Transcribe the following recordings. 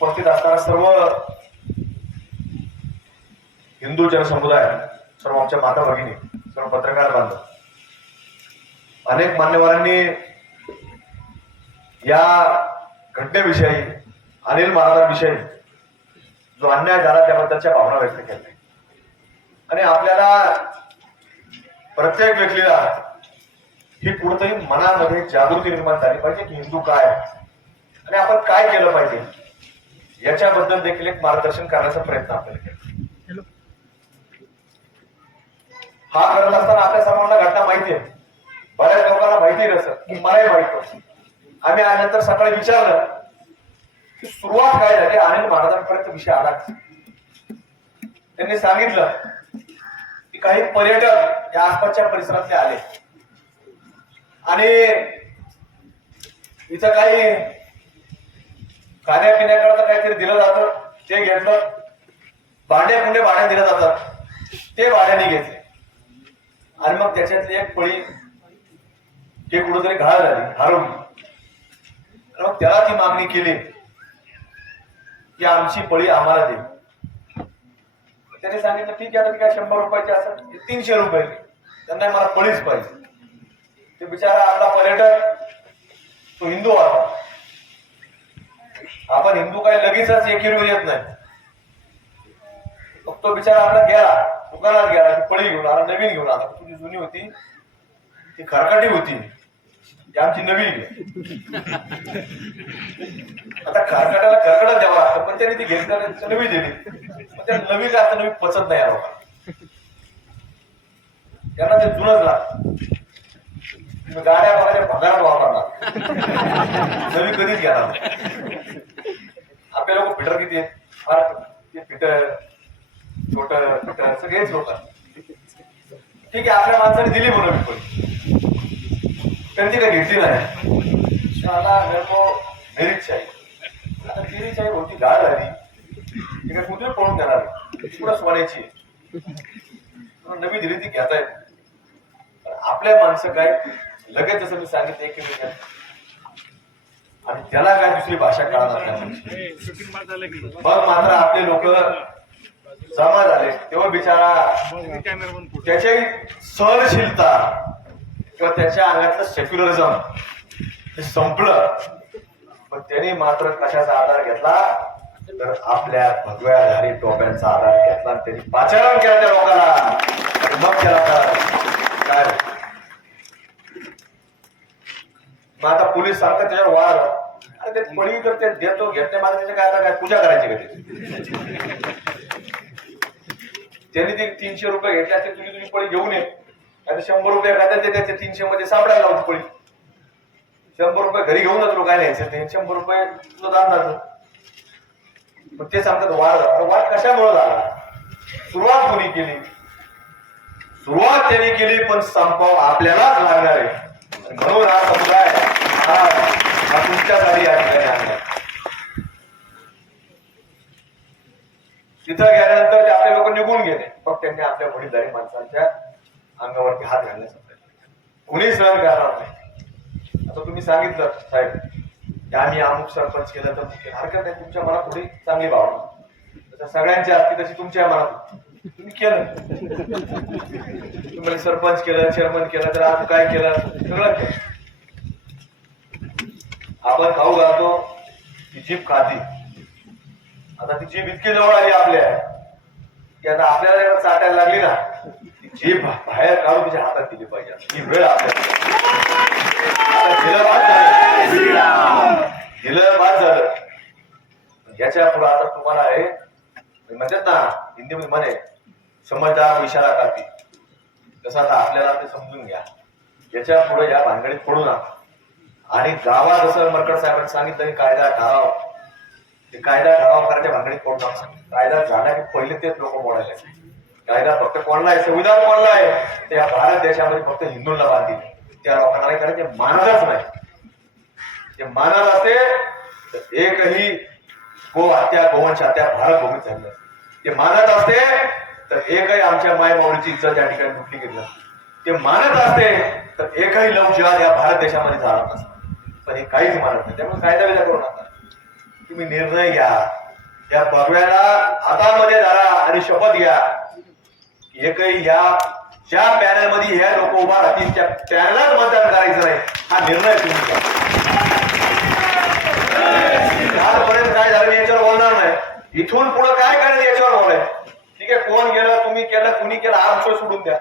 उपस्थित असणारा सर्व हिंदू जनसमुदाय, सर्व आमच्या माता भगिनी, सर्व पत्रकार बांधव, अनेक मान्यवरांनी या घटनेविषयी, अनिल महाराजांविषयी जो अन्याय झाला त्याबद्दलच्या भावना व्यक्त केल्या. आणि आपल्याला प्रत्येक व्यक्तीला ही कुठेतरी मनामध्ये जागृती निर्माण झाली पाहिजे की हिंदू काय आणि आपण काय केलं पाहिजे याच्याबद्दल देखील एक मार्गदर्शन करण्याचा प्रयत्न आपल्याला केला. हा करत असताना आपल्या सर्वांना घटना माहिती आहे, बऱ्याच लोकांना माहिती नसतं की मलाही माहित होतं. आम्ही नंतर सकाळी विचारलं की सुरुवात काय झाली, अनिल महाराजांपर्यंत विषय आला. त्यांनी सांगितलं की काही पर्यटक या आसपासच्या परिसरातले आले आणि इथं काही खाण्यापिण्याकरता काहीतरी दिलं जातं, ते घेतलं. भांडे पुंडे भाड्याने दिले जातात, ते भाड्याने घेतले. आणि मग त्याच्यातली एक पळी ते कुठेतरी घाळ झाली, हरवली. मग त्याला ती मागणी केली की आमची पळी आम्हाला दे. त्याने सांगितलं ठीक आहे, आता काय 100 रुपयाचे असतात, 300 रुपये. त्यांना मला पळीच पाहिजे. ते बिचारा आपला पर्यटक तो हिंदू होता. आपण हिंदू काही लगेचच एकीवर येत नाही. मग तो बिचारा आपला गेला, दुकानात गेला, पळी घेऊन आला, नवीन घेऊन आला. तुझी जुनी होती ती खरकाटी होती, ती आमची नवीन. आता खरकाट्याला खरकटच द्यावा लागतं, पण त्याने ती घेतली, नवी दिली. त्या नवी काय असतं, नवी पचत नाही या लोकांना. त्यांना ते जुनच लागतं. गाड्या वगैरे भगारात वापरणार, नवी कधीच घेणार. आपले लोक फिटर किती आहेत, फार ते फिटर, छोट फिटर सगळेच लोक. ठीक आहे, आपल्या माणसाने दिली म्हणून पण त्यांची काही घेतली नाही. शाला निरीक्षाही आता निरीक्षाही होती, गाड झाली, ती काय कुठे पळून देणार, पुढे सोन्याची नवी दिली ती घेता येत. आपल्या माणसं काय लगेच जसं मी सांगितलं एक आणि त्याला काय दुसरी भाषा कळणार. मग मात्र आपले लोक जमा झाले तेव्हा बिचारा त्याची सहनशीलता किंवा त्याच्या अंगातलं सेक्युलरिझम हे संपलं. पण त्यांनी मात्र कशाचा आधार घेतला तर आपल्या भगव्या धारी टोप्यांचा आधार घेतला आणि त्यांनी पाचारण केला त्या लोकांना. मग केला काय मग आता पोलीस सांगतात त्याच्यावर वार. अरे ते पळी करते, देतो, घेतले, माझं त्याच्या काय आता काय पूजा करायची का त्याची. त्यांनी ते 300 रुपये घेतले असते, तुझी पळी घेऊन ये. आता 100 रुपये एखाद्या ते त्याचे 300 मध्ये सापडायला लावतो पळी. 100 रुपये घरी घेऊन जातो काय न्यायचं, ते 100 रुपये तुझं दान जातं. मग ते सांगतात वाद. वाद कशामुळे झाला, सुरुवात कोणी केली, सुरुवात त्यांनी केली, पण संपव आपल्यालाच लागणार आहे. म्हणून हा समुदाय हा तुमच्यासाठी या ठिकाणी आणला. तिथं गेल्यानंतर ते आपले लोक निघून गेले. मग त्यांनी आपल्या वडीलधारी माणसांच्या अंगावरती हात घालण्याचा प्रयत्न, कुणी सहन करणार नाही. आता तुम्ही सांगितलं साहेब की आम्ही अमुक सरपंच केलं तर हरकत नाही, तुमच्या मनात थोडी चांगली भावना सगळ्यांची असते तशी तुमच्या मनात तुम्ही केलं. तुम्ही सरपंच केलं, चेअरमन केलं, तर आज काय केलं, सगळं केलं. आपण खाऊ घालतो, ती जीभ खाती. आता ती जीभ इतकी जवळ आली आपल्या की आता आपल्याला जर चाटायला लागली ना, ती जीभ बाहेर काढून तिच्या हातात दिली पाहिजे. ही वेळ आपल्याला दिलं बाद झालं. याच्या पुढे आता तुम्हाला आहे म्हणतात ना हिंदीमध्ये म्हणे समजदार इशारा कापी, तसं आता आपल्याला ते समजून घ्या. याच्या पुढे या भानगडीत पडू नका. आणि गावात जसं मरकड साहेबांनी सांगितलं कायदा ठराव, ते कायदा ठराव करायच्या भानगडीत पडू नका. कायदा झाला की पहिले तेच लोक बोलायला. कायदा फक्त कोणला आहे, संविधान कोणला आहे, ते या भारत देशामध्ये फक्त हिंदूंना बांधील. त्या लोकांना नाही करायचे, मानतच नाही. ते मानत असते तर एकही गो हत्या, गोवंश हत्या भारत भूमीत झाली. ते मानत असते तर एकही आमच्या मायमाऊलीची इज्जत त्या ठिकाणी लुटली गेली. ते मानत असते तर एकही लव जिहाद या भारत देशामध्ये झाला नसता. पण हे काहीच मानत नाही. त्यामुळे कायदा विधा करू नका. तुम्ही निर्णय घ्या, त्या भगव्याला हातामध्ये धरा आणि शपथ घ्या की एकही या ज्या पॅनल मध्ये ह्या लोक उभा राहतील त्या पॅनलच मतदान करायचं नाही, हा निर्णय तुम्ही घ्या. आजपर्यंत काय झालं मी याच्यावर बोलणार नाही, इथून पुढे काय करायचं याच्यावर बोलायचं. ठीक आहे, कोण गेलं, तुम्ही केलं, कुणी केलं, हा विषय सोडून द्या.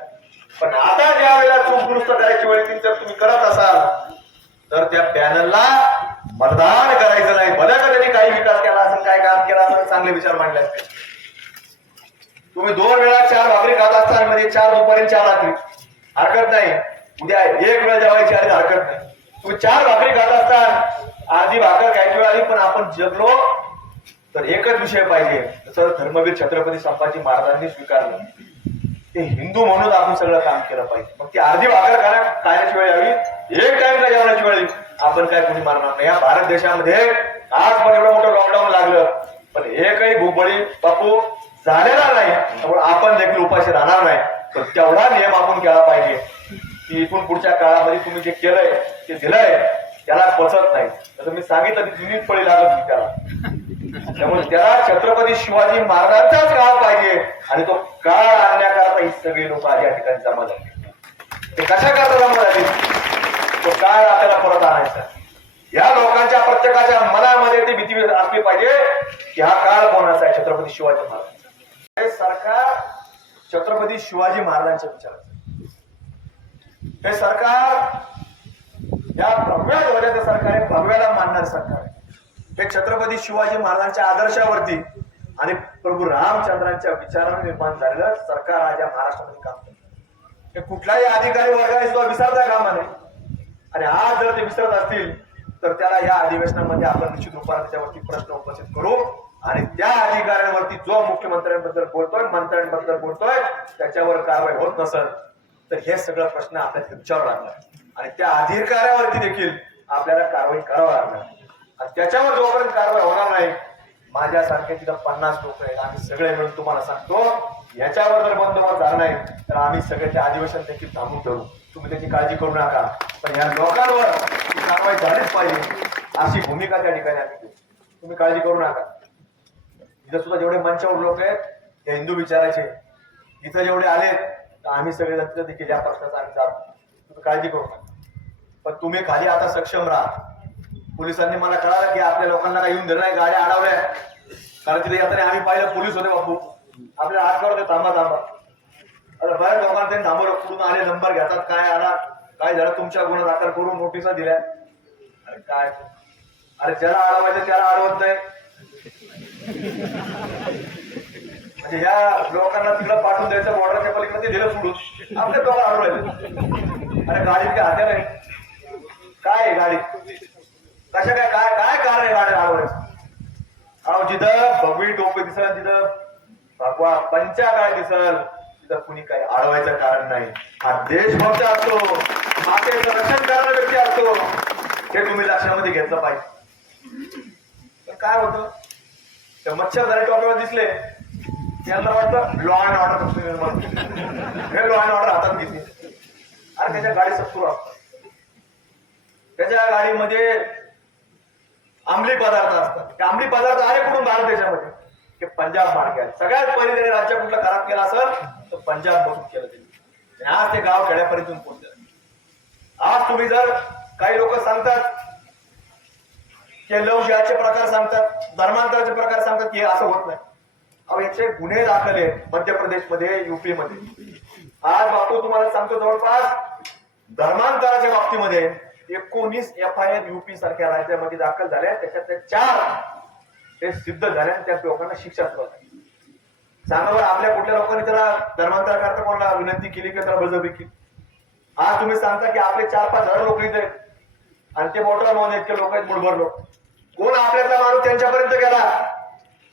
पण आता ज्या वेळेला चूक दुरुस्त करायची वेळ जर तुम्ही करत असाल तर त्या पॅनलला मतदान करायचं नाही. भले का त्यांनी काही विकास केला असेल, काय काम केला असेल, चांगले विचार मांडले असतील. तुम्ही 2 वेळा 4 भाकरी खात असताना म्हणजे 4 दुपारी 4 रात्री हरकत नाही, उद्या 1 वेळ जेवायची आली हरकत नाही. तुम्ही 4 भाकरी खात असताना अर्धी भाकर खायची वेळ आली पण आपण जगलो तर एकच विषय पाहिजे, जसं धर्मवीर छत्रपती संभाजी महाराजांनी स्वीकारलं ते हिंदू म्हणून आपण सगळं काम केलं पाहिजे. मग ती अर्धी भाकर खाण्याची वेळ यावी, 1 टाइमला जेवणाची वेळ आपण काय कोणी मारणार नाही. या भारत देशामध्ये आज पण एवढं मोठं लॉकडाऊन लागलं पण एकही भूबळी बापू झालेला नाही, त्यामुळे आपण देखील उपाशी राहणार नाही. तर तेवढा नियम आपण केला पाहिजे की इथून पुढच्या काळामध्ये तुम्ही जे केलंय ते दिलंय त्याला पचत नाही. तर मी सांगितलं ती जुनीच पळी लागत त्याला, त्यामुळे त्याला छत्रपती शिवाजी महाराजांचाच काळ पाहिजे आणि तो काळ आणण्याकरता ही सगळी लोक आज या ठिकाणी जमा झाली. ते कशा करता जमा झाली, तो काळ आपल्याला परत आणायचा. या लोकांच्या प्रत्येकाच्या मनामध्ये ती भीती असली पाहिजे की हा काळ कोणाचा आहे, छत्रपती शिवाजी महाराज. हे सरकार छत्रपती शिवाजी महाराजांच्या विचाराचं, हे सरकार या भगव्या ध्वजाचं सरकार आहे, भगव्याला मानणार सरकार आहे. हे छत्रपती शिवाजी महाराजांच्या आदर्शावरती आणि प्रभू रामचंद्रांच्या विचाराने निर्माण झालेलं सरकार आज या महाराष्ट्रामध्ये काम करतं. हे कुठलाही अधिकारी वर्गाने सुद्धा विसरता कामा नये. आणि आज जर ते विसरत असतील तर त्याला या अधिवेशनामध्ये आपण निश्चित रूपाने त्याच्यावरती प्रश्न उपस्थित करू आणि त्या अधिकाऱ्यांवरती जो मुख्यमंत्र्यांबद्दल बोलतोय, मंत्र्यांबद्दल बोलतोय त्याच्यावर कारवाई होत नसेल तर हे सगळं प्रश्न आपल्याला विचारावं लागणार आणि त्या अधिकाऱ्यावरती देखील आपल्याला कारवाई करावं लागणार. आणि त्याच्यावर जोपर्यंत कारवाई होणार नाही, माझ्यासारखे तिथं 50 लोक आहेत, आम्ही सगळे मिळून तुम्हाला सांगतो याच्यावर जर बंदोबस्त झाला नाही तर आम्ही सगळे ते अधिवेशन देखील थांबून ठेवू. तुम्ही त्याची काळजी करू नका, पण या लोकांवर कारवाई झालीच पाहिजे अशी भूमिका त्या ठिकाणी आम्ही घेऊ. तुम्ही काळजी करू नका. इथं सुद्धा जेवढे मंचावर लोक आहेत हे हिंदू विचाराचे, इथं जेवढे आलेत तर आम्ही सगळे तिथं देखील या प्रश्नाचा आम्ही जातो. तुम्ही काळजी करू नका, पण तुम्ही खाली आता सक्षम राहा. पोलिसांनी मला कळालं की आपल्या लोकांना काही येऊन दिलं नाही, गाड्या अडवल्या, कारण तिथे येताना आम्ही पाहिलं पोलीस होते बापू, आपल्या हात करते थांबा थांबा. आता बऱ्याच लोकांना त्यांनी थांबवलं, कुठून आले, नंबर घेतात, काय आला, काय झालं, तुमच्या गुन्हा दाखल करून नोटिसा दिल्या. अरे काय, अरे ज्याला अडवायचं त्याला अडवत नाही. म्हणजे ह्या लोकांना तिकडं पाठवून द्यायचं बॉर्डरच्या पलीकडे, ते दिलं सोडून आपल्या दोघं अडवले. अरे गाडीत काय हात्या नाही, काय गाडीत कशा काय काय काय कारण आहे गाड्या अडवायचं. अहो जिथं भगवी टोपी दिसल, तिथं भगवा पंचा काय दिसल, तिथं कुणी काही अडवायचं कारण नाही. हा देशभक्त असतो, मातेचं रक्षण करणारा व्यक्ती असतो, हे तुम्ही लक्षामध्ये घेतलं पाहिजे. पण काय होतं, त्या मच्छरदारी टोप्यावर दिसले त्यांना वाटतं लॉ अँड ऑर्डर, हे लॉ अँड ऑर्डर हातात घेतली. अरे त्याच्या गाडी सत्तूर असतात, त्याच्या गाडीमध्ये अंमली पदार्थ असतात. ते अंमली पदार्थ आले कुठून भारत देशामध्ये, ते पंजाब मार्ग आहे. सगळ्यात पहिले त्याने राज्य कुठलं खराब केलं असेल तर पंजाब मधून केलं त्यांनी. आज ते गाव खेड्यापर्यंत पोहोचले. आज तुम्ही जर काही लोक सांगतात की लवशियाचे प्रकार सांगतात, धर्मांतराचे प्रकार सांगतात की हे असं होत नाही. अहो याचे गुन्हे दाखल आहेत मध्य प्रदेशमध्ये, युपी मध्ये. आज बापू तुम्हाला सांगतो जवळपास धर्मांतराच्या बाबतीमध्ये 19 FIR युपी सारख्या राज्यामध्ये दाखल झाल्या, त्याच्यातल्या 4 हे सिद्ध झाल्या आणि त्या लोकांना शिक्षा सुरू झाली. सांगा बरं, आपल्या कुठल्या लोकांनी त्याला धर्मांतर करता कोणाला विनंती केली की त्याला बळजबरी केली? आज तुम्ही सांगता की आपले 4-5 हजार लोक इथे आहेत आणि ते मोठा नोंद इतके लोक आहेत, मुठभर लोक. कोण आपल्यातला माणूस त्यांच्यापर्यंत गेला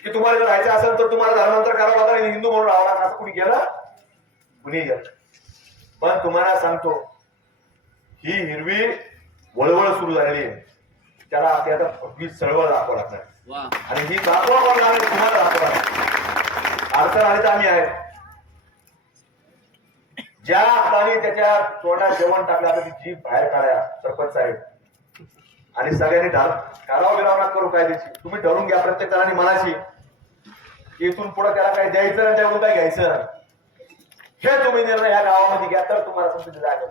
की तुम्हाला जर राहायचं असेल तर तुम्हाला धर्मांतर करावं लागेल, हिंदू म्हणून राहावं, असं कुणी गेलं? कुणी गेलं? पण तुम्हाला सांगतो ही हिरवी वळवळ सुरू झालेली आहे, त्याला आता भगवी चळवळ दाखवावं लागणार आणि ही दाखवा तुम्हाला दाखवा. अडचण आली तर आम्ही आहे. ज्या हाताने त्याच्या तोंडात जेवण टाकलं आता ती जीभ बाहेर काढा सरपंच साहेब. आणि सगळ्यांनी ठराव बिराव करू कायद्याची. तुम्ही ठरवून घ्या प्रत्येक जणांनी मनाशी की इथून पुढे त्याला काही द्यायचं आणि त्याकडून काय घ्यायचं हे तुम्ही निर्णय या गावामध्ये घ्या तर तुम्हाला संस्कृती जागेल.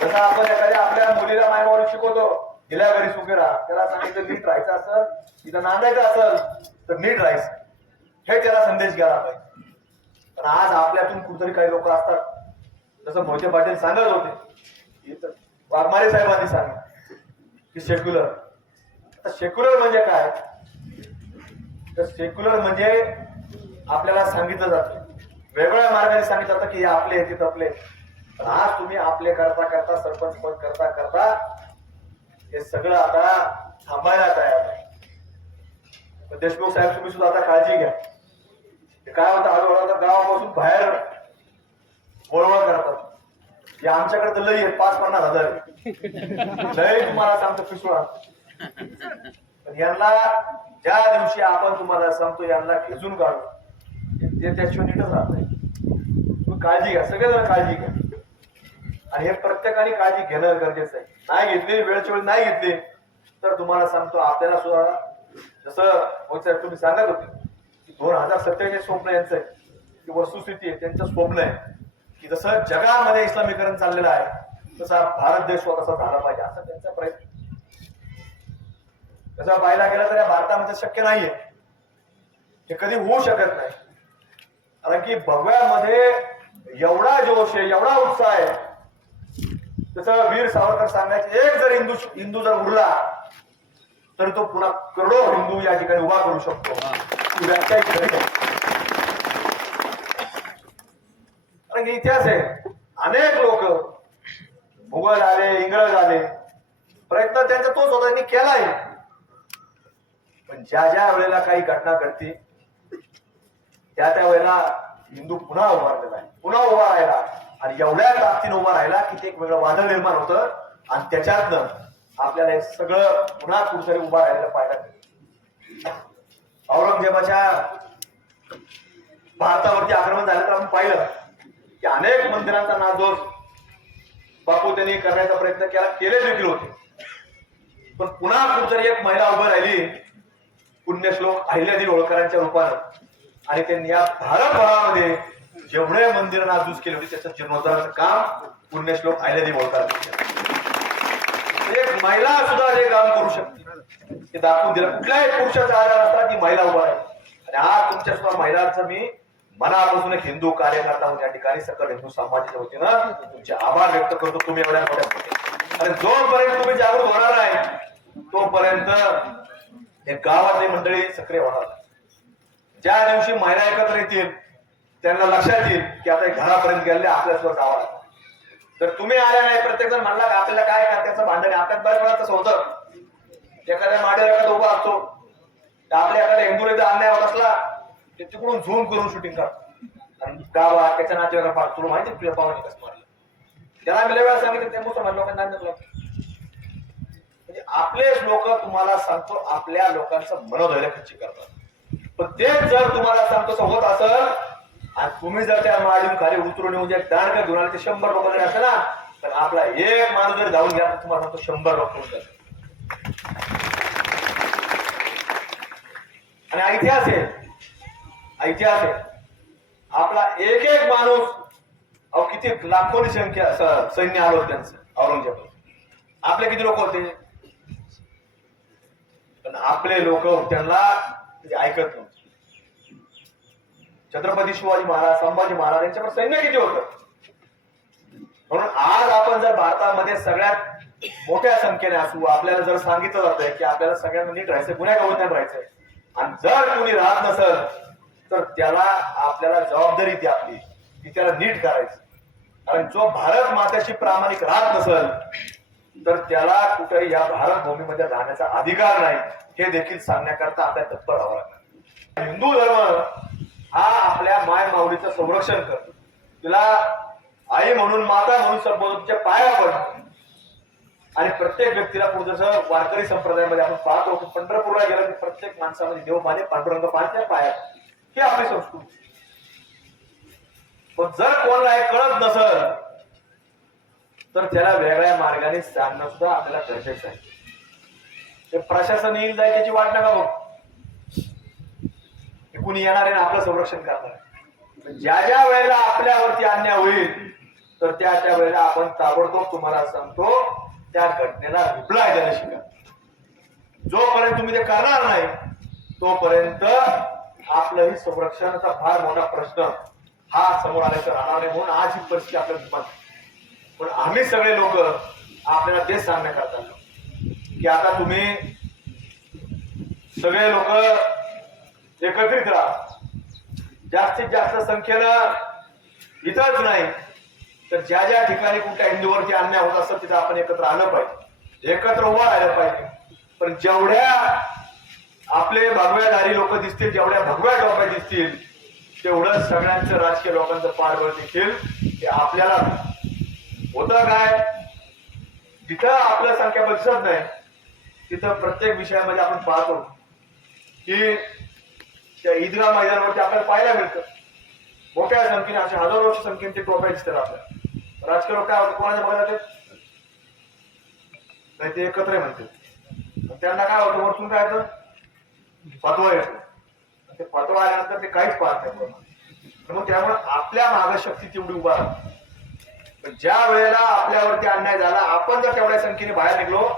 जसं आपण एखाद्या आपल्या मुलीला मायमावली शिकवतो गेल्या घरी सुखी राहा, त्याला सांगितलं नीट राहायचं असेल, तिथं नांदायचं असेल तर नीट राहायचं, हे त्याला संदेश घ्यायला पाहिजे. पण आज आपल्यातून कुठेतरी काही लोक असतात जसं मोहिते पाटील सांगत होते, वाघमारे साहेबांनी सांगितलं की सेक्युलर. आता सेक्युलर म्हणजे काय, तर सेक्युलर म्हणजे आपल्याला सांगितलं जातं वेगवेगळ्या मार्गाने सांगितलं जातं की हे आपले ते तपले. पण आज तुम्ही आपले करता करता सरपंच पद करता करता हे सगळं आता थांबायला तयार नाही. देशमुख साहेब तुम्ही सुद्धा आता काळजी घ्या. काय होतं हळूहळू गावापासून बाहेर वळवळ करतात. हे आमच्याकडे तर लई आहे 5-50 हजार लई तुम्हाला सांगतो पिसुळा. पण यांना ज्या दिवशी आपण तुम्हाला सांगतो यांना खेचून काढू ते त्याशिवाय नीटच राहत नाही. तुम्ही काळजी घ्या, सगळेजण काळजी घ्या. आणि हे प्रत्येकाने काळजी घेणं गरजेचं आहे. नाही घेतली वेळच्या वेळी नाही घेतली तर तुम्हाला सांगतो आपल्याला सुद्धा जसं तुम्ही सांगत होते की 2047 स्वप्न यांचं आहे की वस्तुस्थिती आहे, त्यांचं स्वप्न आहे की जसं जगामध्ये इस्लामीकरण चाललेलं आहे तसा भारत देश स्वतःचा झाला पाहिजे असा त्यांचा प्रयत्न. तसं पाहायला गेलं तर या भारतामध्ये शक्य नाहीये, हे कधी होऊ शकत नाही. कारण की भगव्यामध्ये एवढा जोश आहे, एवढा उत्साह आहे. तसं वीर सावरकर सांगायचे एक जर हिंदू जर उरला तर तो पुन्हा करोडो हिंदू या ठिकाणी उभा करू शकतो. कारण की इतिहास आहे, अनेक लोक मुघल आले, इंग्रज आले, प्रयत्न त्यांचा तोच होता, त्यांनी केलाय. पण ज्या ज्या वेळेला काही घटना घडते त्या वेळेला हिंदू पुन्हा उभारलेला आहे, पुन्हा उभा राहिला. आणि एवढ्या ताकदीने उभा राहिला की ते एक वेगळं वादळ निर्माण होतं आणि त्याच्यातनं आपल्याला हे सगळं पुन्हा कुठेतरी उभा राहिलेलं पाहायला मिळतं. औरंगजेबाच्या भारतावरती आक्रमण झालं तर आपण पाहिलं की अनेक मंदिरांचा नासधूस बापू त्यांनी करण्याचा प्रयत्न केले देखील होते. पण पुन्हा कुठेतरी एक महिला उभी राहिली, पुण्यश्लोक अहिल्यादेवी होळकरांच्या रूपानं, आणि त्यांनी या भारतभरामध्ये जेवढे मंदिर नासधूस केले होते त्याचं जीर्णोद्धाराचं काम पुण्यश्लोक अहिल्यादेवी होळकर. एक महिला सुद्धा हे काम करू शकते हे दाखवून दिलं. कुठल्याही पुरुषाचा आधार असताना ती महिला उभा आहे. आणि आज तुमच्या सुद्धा महिलांचं मी मनापासून एक हिंदू कार्यकर्ता म्हणून या ठिकाणी सकल हिंदू समाजाच्या वतीनं तुमचे आभार व्यक्त करतो. तुम्ही एवढ्या मोठ्या आणि जोपर्यंत तुम्ही जागृत होणार नाही तोपर्यंत हे गावातली मंडळी सक्रिय होणार. ज्या दिवशी महिला एकत्र येतील त्यांना लक्षात येईल की आता घरापर्यंत गेले आपल्यासोबत जावं लागतं. जर तुम्ही आल्या नाही, प्रत्येक जण म्हणला आपल्याला काय त्याचं भांडण आपल्यात बऱ्याच वेळा तसं होतं. एखाद्या माड्यावर एखादा उभा असतो आपल्या एखाद्या हिंदूला जर अन्याय होत असला ते तिकडून झूम करून शूटिंग करतात आणि गावात त्याच्या नातेवाईकांना पाहतो. तुला माहिती तुझ्या पावाने कसं मारलं, त्याला मी वेळा सांगितलं त्या मुसलमान लोकांना म्हणजे आपलेच लोक तुम्हाला सांगतो आपल्या लोकांचं मनोधैर्य खच्ची करतात. पण तेच जर तुम्हाला सांगतो होत असेल आणि तुम्ही जर त्या माडीहून खाली उतरून येऊन जे दांडकर घेऊन आले ते 100 लोक जरी असेल ना तर आपला एक माणूस जर जाऊन घ्या तर तुम्हाला सांगतो 100 लोक होऊन जातात. आणि इतिहास आहे आपला एक एक माणूस अहो किती लाखोनी संख्या सैन्य आलं होतं त्यांचं औरंगजेब. आपले किती लोक होते पण आपले लोक त्यांना ऐकत नव्हते. छत्रपती शिवाजी महाराज, संभाजी महाराज यांच्यावर सैन्य किती होतं. म्हणून आज आपण जर भारतामध्ये सगळ्यात मोठ्या संख्येने असू, आपल्याला जर सांगितलं जातंय की आपल्याला सगळ्यांना नीट राहायचंय, गुन्हेगार नाही राहायचंय, आणि जर कोणी राहत नसेल तर त्याला आपल्याला जबाबदारी ती आपली की त्याला नीट करायचं. कारण जो भारत मातेशी प्रामाणिक राहत नसेल तर त्याला कुठेही या भारत भूमीमध्ये राहण्याचा अधिकार नाही हे देखील सांगण्याकरता आपल्याला तत्पर राहावं लागतं. हिंदू धर्म हा आपल्या माय माऊलीचं संरक्षण करतो, तिला आई म्हणून माता म्हणून संबोधून पाया पडतो. आणि प्रत्येक व्यक्तीला जसं वारकरी संप्रदायामध्ये आपण पाहतो की पंढरपूरला गेलं की प्रत्येक माणसामध्ये देव पाहणे, पांडुरंग पाहणे पाया, ही आपली संस्कृती. पण जर कोणाला हे कळत नसेल तर त्याला वेगळ्या मार्गाने सांगणं सुद्धा आपल्याला गरजेचं आहे. ते प्रशासन येईल जाईल त्याची वाट नका बघ, कुणी येणार आहे ना आपलं संरक्षण करणार. ज्या ज्या वेळेला आपल्यावरती अन्याय होईल तर त्या त्या वेळेला आपण ताबडतोब तुम्हाला सांगतो त्या घटनेला रिप्लाय देणं शिका. जोपर्यंत तुम्ही ते करणार नाही तोपर्यंत आपलंही संरक्षणाचा फार मोठा प्रश्न हा समोर आल्याचं राहणार नाही. म्हणून आज ही परिस्थिती आपल्याला निर्माण. पण आम्ही सगळे लोक आपल्याला तेच सांगण्याकरता की आता तुम्ही सगळे लोक एकत्रित राहा. जास्तीत जास्त संख्येनं इथंच नाही तर ज्या ज्या ठिकाणी कुठल्या हिंदूवरती अन्याय होत असत तिथं आपण एकत्र आलं पाहिजे, एकत्र उभं राहिलं पाहिजे. पण जेवढ्या आपले भगव्याधारी लोक दिसतील, जेवढ्या भगव्या टोप्या दिसतील तेवढं सगळ्यांचं राजकीय लोकांचं पाठबळ देखील ते आपल्याला होतं. काय जिथं आपलं संख्याबळ दिसत नाही तिथं प्रत्येक विषयामध्ये आपण पाहतो की त्या ईदगाह मैदानावरती आपल्याला पाहायला मिळतं मोठ्या संख्येने, अशा हजारोच्या संख्येने ते टोप्या दिसतात आपल्याला. राजकीय लोक काय होतं, कोणाच्या बघायला जाते नाही ते एकत्र म्हणतात. त्यांना काय होतं, वरतून काय होतं, फतवा येतो. ते फतवा आल्यानंतर ते काहीच पाहत नाही. मग त्यामुळे आपल्या मागशक्ती तेवढी उभा राहते. पण ज्या वेळेला आपल्यावरती अन्याय झाला, आपण जर तेवढ्या संख्येने बाहेर निघलो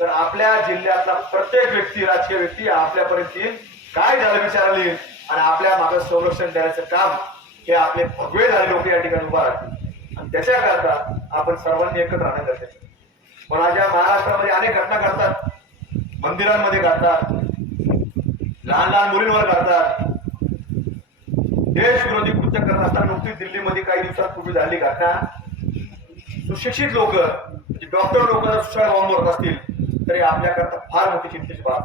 तर आपल्या जिल्ह्यातला प्रत्येक व्यक्ती, राजकीय व्यक्ती आपल्यापर्यंत येईल, काय झालं विचारली आणि आपल्या मागे संरक्षण देण्याचं काम हे आपले भगवे झाले लोक या ठिकाणी उभा राहतील. आणि त्याच्याकरता आपण सर्वांनी एकत्र राहणं गरजेचं. पण आज या महाराष्ट्रामध्ये अनेक घटना घडतात, मंदिरांमध्ये घडतात, लहान लहान मुलींवर घडतात, देश विरोधी कृत्य करत असताना. नुकतीच दिल्लीमध्ये काही दिवसांपूर्वी झाली घटना. सुशिक्षित लोक, डॉक्टर लोक जर सुसाईड बॉम्बवर असतील तरी आपल्याकरता फार मोठी चिंतेची बाब.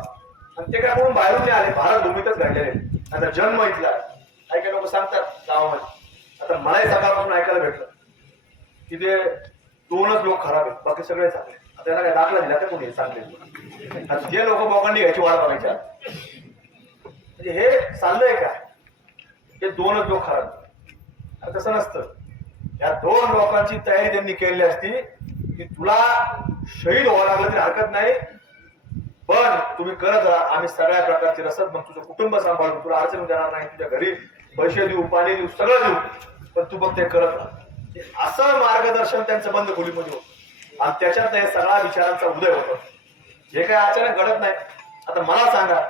आणि ते काय म्हणून बाहेरून नाही आले, भारत भूमीतच घडलेले. आता जन्म इथला. काही काही लोक सांगतात गावामध्ये, आता मलाही सकाळपासून ऐकायला भेटलं की ते 2च लोक खराब आहेत, बाकी सगळे चांगले. आता त्यांना काय दाखला दिला तर कोणी चांगले, जे लोक बोकांडी घ्यायची वाढ बघायच्या. म्हणजे हे चाललंय काय, हे 2च लोक खराब. तसं नसतं. या 2 लोकांची तयारी त्यांनी केलेली असती की तुला शहीद व्हावं लागलं तरी हरकत नाही, पण तुम्ही करत राहा, आम्ही सगळ्या प्रकारची रसद, मग तुझं कुटुंब सांभाळून तुला अडचण देणार नाही, तुझ्या घरी पैसे देऊ, पाणी देऊ, सगळं देऊ, पण तू बघ ते करत राहा. असं मार्गदर्शन त्यांचं बंद खोलीमध्ये होतं. आणि त्याच्यात हे सगळ्या विचारांचा उदय होतो. हे काय अचानक घडत नाही. आता मला सांगा,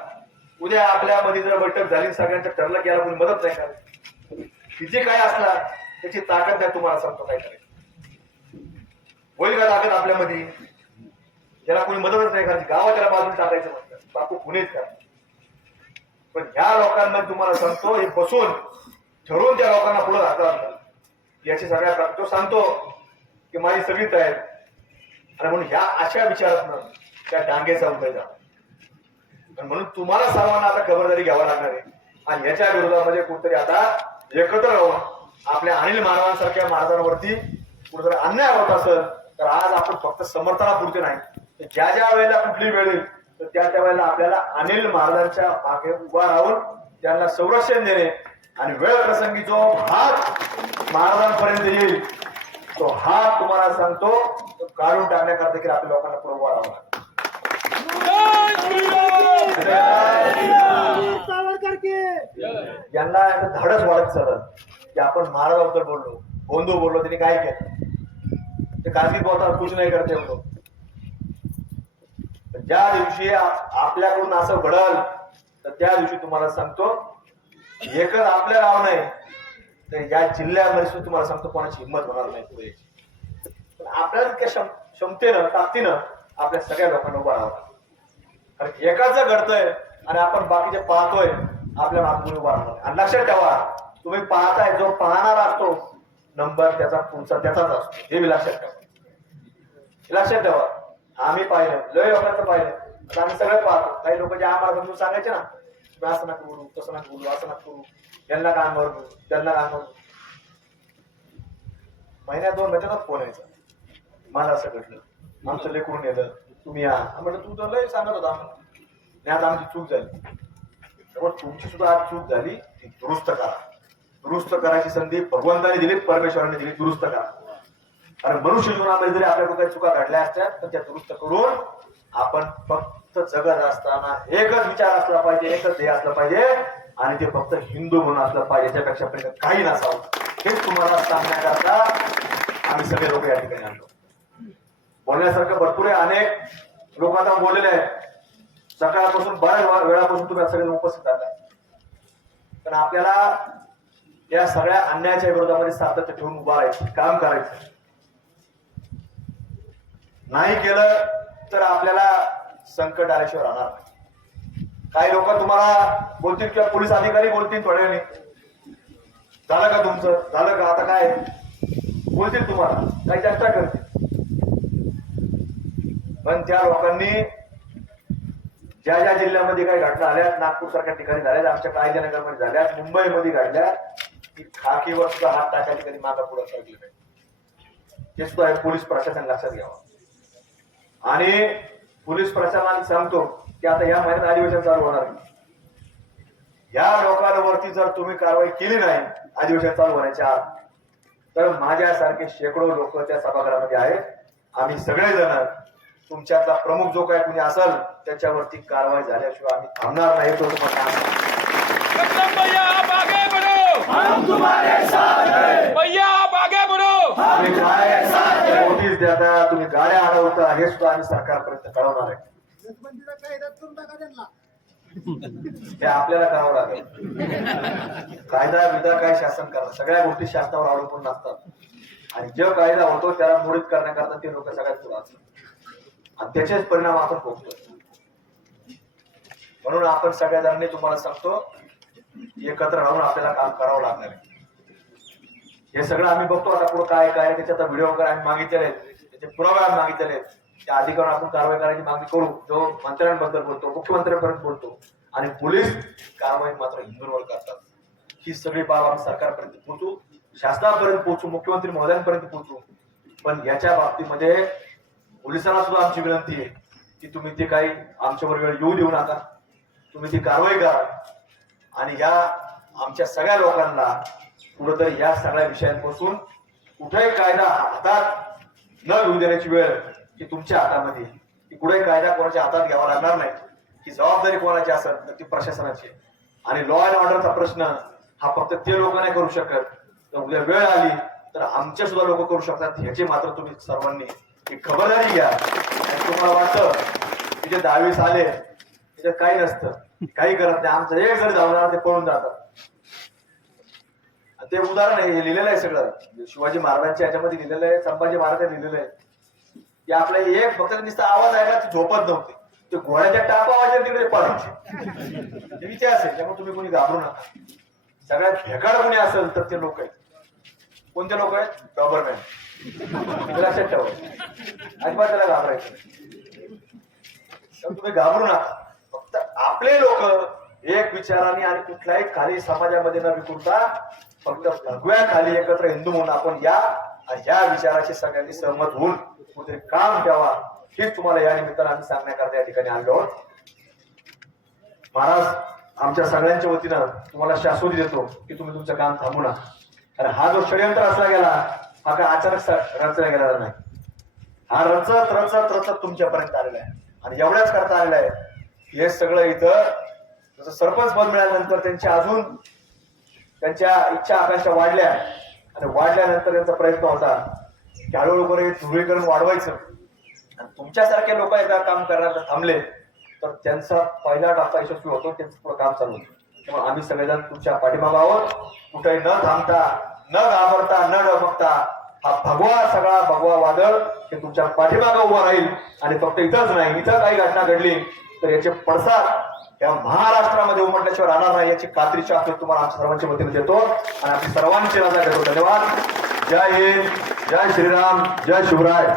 उद्या आपल्यामध्ये जर बैठक झाली, सगळ्यांचं ठरलं की याला कोणी मदत नाही करायची, किती काय असला त्याची ताकद नाही. तुम्हाला सांगतो काय करायचं होईल का ताकद आपल्यामध्ये, त्याला कोणी मदतच नाही करायची, गावात त्याला बाजून टाकायचं म्हणतात, बापू कुणीच करा. पण ह्या लोकांमध्ये तुम्हाला सांगतो, हे बसून ठरवून त्या लोकांना पुढे राहतात याची सगळ्या तो सांगतो की माझी सगळी तयारी. आणि म्हणून ह्या अशा विचारातनं त्या डांगेचा उदय झाला. म्हणून तुम्हाला सर्वांना आता खबरदारी घ्यावी लागणार आहे. आणि याच्या विरोधामध्ये कुठेतरी आता एकत्र राहून आपल्या अनिल मानवांसारख्या मार्गांवरती कुठेतरी अन्याय होत असेल तर आज आपण फक्त समर्थनापुरते नाही, ज्या ज्या वेळेला कुठली वेळ येईल तर त्या त्या वेळेला आपल्याला अनिल महाराजांच्या मागे उभा राहून त्यांना संरक्षण देणे आणि वेळ प्रसंगी जो हात महाराजांपर्यंत येईल तो हात तुम्हाला सांगतो तो काढून टाकण्याकरता देखील आपल्या लोकांना पुढे उभा राहावं लागतं. यांना धाडस वाढत चालत की आपण महाराजांबद्दल बोललो, बोंधू बोललो, त्यांनी काय केलं ते खाजगी बोलताना खुश नाही करते एवढं. ज्या दिवशी आपल्याकडून असं घडल तर त्या दिवशी तुम्हाला सांगतो एकच आपल्या गाव नाही तर या जिल्ह्यामध्ये सुद्धा तुम्हाला सांगतो कोणाची हिंमत होणार नाही पुढे. पण आपल्याला इतक्या क्षमतेनं ताकदीनं आपल्या सगळ्या लोकांना उभा राहावं. कारण एकाच घडतंय आणि आपण बाकीचे पाहतोय आपल्या मागून उभा राहणार. आणि लक्षात ठेवा, तुम्ही पाहताय जो पाहणार असतो नंबर त्याचा पुढचा त्याचाच असतो, हे मी लक्षात ठेवा. लक्षात ठेवा, आम्ही पाहिलं, लय लोकांचं पाहिलं, आता आम्ही सगळे पाहतो. काही लोक जे आम्हाला समजून सांगायचे ना, असं नका बोलू, तसं नका बोलू, असं नका करू, यांना कामावर घेऊ, त्यांना कामावर घेऊ. महिन्यात 2 महिन्यातच फोन यायचा, मला असं घडलं, आमचं लेकरून नेलं, तुम्ही या. म्हटलं तू तर लय सांगत होता आम्हाला, नाही आता आमची चूक झाली. त्यामुळे तुमची सुद्धा आज चूक झाली, ती दुरुस्त करा. दुरुस्त करायची संधी भगवंताने दिली, परमेश्वराने दिली, दुरुस्त करा. आणि मनुष्य जीवनामध्ये जरी आपल्याकडून काही चुका घडल्या असतात तर त्या दुरुस्त करून आपण फक्त जगत असताना एकच विचार असला पाहिजे, एकच ध्येय असलं पाहिजे आणि ते फक्त हिंदू म्हणून असलं पाहिजे, त्यापेक्षा पहिलं काही नसावं. हेच तुम्हाला सांगण्याकरता आम्ही सगळे लोक या ठिकाणी आलो. बोलण्यासारखं भरपूर आहे, अनेक लोक आता बोललेले आहेत. सकाळपासून बऱ्याच वेळापासून तुम्ही सगळे उपस्थित आहात, पण आपल्याला या सगळ्या अन्यायाच्या विरोधामध्ये सातत्य ठेवून उभा राहायचं, काम करायचं. नाही केलं तर आपल्याला संकट आल्याशिवाय राहणार नाही. काही लोक तुम्हाला बोलतील किंवा पोलीस अधिकारी बोलतील थोड्या वेळाने, झालं का तुमचं, झालं का, आता काय बोलतील, तुम्हाला काही चेष्टा करतील. पण त्या लोकांनी ज्या ज्या जिल्ह्यामध्ये काही घटना आल्या, नागपूर सारख्या ठिकाणी झाल्या, आमच्या कायदेनगरमध्ये झाल्या, मुंबईमध्ये घडल्या, की खाकीवर सुद्धा हात टाकायला कधी मागा पुढे सरकले नाही. हे सुद्धा पोलीस प्रशासन लक्षात घ्यावं. आणि पोलीस प्रशासनाने सांगतो की आता या महिन्यात अधिवेशन चालू होणार आहे. या लोकांवरती जर तुम्ही कारवाई केली नाही अधिवेशन चालू होण्याच्या आत, तर माझ्यासारखे शेकडो लोक त्या सभागृहामध्ये आहेत. आम्ही सगळेजण तुमच्यातला प्रमुख जो काय कुणी असेल त्याच्यावरती कारवाई झाल्याशिवाय आम्ही थांबणार नाही. तो तुम्हाला भैया आप आगे बढ़ो, हम तुम्हारे साथ हैं. भैया आप आगे बढ़ो, तुम्ही काय नोटीस देता, तुम्ही गाड्या अडवता, हे सुद्धा आम्ही सरकारपर्यंत कळवणार आहे. हे आपल्याला करावं लागेल. कायदा विधा काय शासन करणार, सगळ्या गोष्टी शासनावर अवलंबून नसतात. आणि जो कायदा होतो त्याला मोडीत करण्याकरता ते लोक सगळ्यात पुढे असतात आणि त्याचेच परिणाम आपण भोगतो. म्हणून आपण सगळ्या जणांनी तुम्हाला सांगतो एकत्र राहून आपल्याला काम करावं लागणार आहे. हे सगळं आम्ही बघतो आता पुढे काय काय त्याच्यात व्हिडिओ वगैरे आम्ही मागितलेले आहेत, त्याचे पुरावे आम्ही मागितलेले आहेत. त्या अधिकाऱ्यांना आपण कारवाई करायची मागणी करू, जो मंत्र्यांबद्दल बोलतो, मुख्यमंत्र्यांपर्यंत बोलतो, आणि पोलीस कारवाई मात्र हिंदूंवर करतात. ही सगळी बाब आम्ही सरकारपर्यंत पोहोचू, शासनापर्यंत पोहोचू, मुख्यमंत्री महोदयांपर्यंत पोहोचू. पण याच्या बाबतीमध्ये पोलिसांना सुद्धा आमची विनंती आहे की तुम्ही ते काही आमच्यावर वेळ येऊ देऊ नका, तुम्ही ती कारवाई करा. आणि या आमच्या सगळ्या लोकांना कुठंतरी या सगळ्या विषयांपासून कुठेही कायदा हातात न घेऊ देण्याची वेळ की तुमच्या हातामध्ये, की कुठेही कायदा कोणाच्या हातात घ्यावा लागणार नाही. ही जबाबदारी कोणाची असेल तर ती प्रशासनाची. आणि लॉ अँड ऑर्डरचा प्रश्न हा फक्त ते लोक नाही करू शकत, तर उद्या वेळ आली तर आमच्या सुद्धा लोक करू शकतात. ह्याची मात्र तुम्ही सर्वांनी एक खबरदारी घ्या. तुम्हाला वाटतं की जे 10-20 आले त्याच्यात काही नसतं, काही करत नाही, आमचं एक जरी धावणार ते पळून जातात. ते उदाहरण हे लिहिलेलं आहे सगळं, शिवाजी महाराजांच्या याच्यामध्ये लिहिलेलं आहे, संभाजी महाराजांनी लिहिलेलं आहे की आपल्या एक फक्त नुसता आवाज ऐकला ते झोपत नव्हते, ते घोड्याच्या टापा आवाज तिकडे पडायचे. हे इतिहास आहे, त्यामुळे तुम्ही कोणी घाबरू नका. सगळ्यात भेकाड कोणी असेल तर ते लोक आहेत. कोणते लोक आहेत? गव्हर्नमेंट. लक्षात ठेवा, अजिबात त्याला घाबरायचं नाही. तुम्ही घाबरू नका. फक्त आपले लोक एक विचाराने आणि कुठल्याही खाली समाजामध्ये न विखुरता फक्त भगव्या खाली एकत्र हिंदू म्हणून आपण या आणि या विचाराशी सगळ्यांनी सहमत होऊन कुठे काम ठेवा, हेच तुम्हाला या निमित्तानं आम्ही सांगण्याकरता या ठिकाणी आलो आहोत. महाराज आमच्या सगळ्यांच्या वतीनं तुम्हाला शाश्वती देतो की तुम्ही तुमचं काम थांबू नका. आणि हा जो षडयंत्र रचला गेला हा काय अचानक रचला गेलेला नाही. हा रचत रचत रचत तुमच्यापर्यंत आलेला आहे आणि एवढ्याच करता आलेला आहे. हे सगळं इथं जसं सरपंच पद मिळाल्यानंतर त्यांच्या इच्छा आकांक्षा वाढल्या आणि वाढल्यानंतर त्यांचा प्रयत्न होता की हळूहळू ध्रुवीकरण वाढवायचं. आणि तुमच्यासारखे लोक एकदा काम करण्याचं थांबले तर त्यांचा पहिला टप्पा यशस्वी होतो, त्यांचं पुढं काम चालू होतं. त्यामुळे आम्ही सगळेजण तुमच्या पाठीमागे आहोत. कुठेही न थांबता, न घाबरता, न डबकता हा भगवा वादळ हे तुमच्या पाठीमागे उभा राहील. आणि फक्त इथंच नाही, इथं काही घटना घडली तर याचे पडसाद या महाराष्ट्रामध्ये उमटल्याशिवाय राहणार नाही याची खात्रीची आम्ही तुम्हाला आमच्या सर्वांच्या वतीने देतो आणि आपली सर्वांची रजा घेतो. धन्यवाद. जय हिंद, जय श्रीराम, जय शिवराय.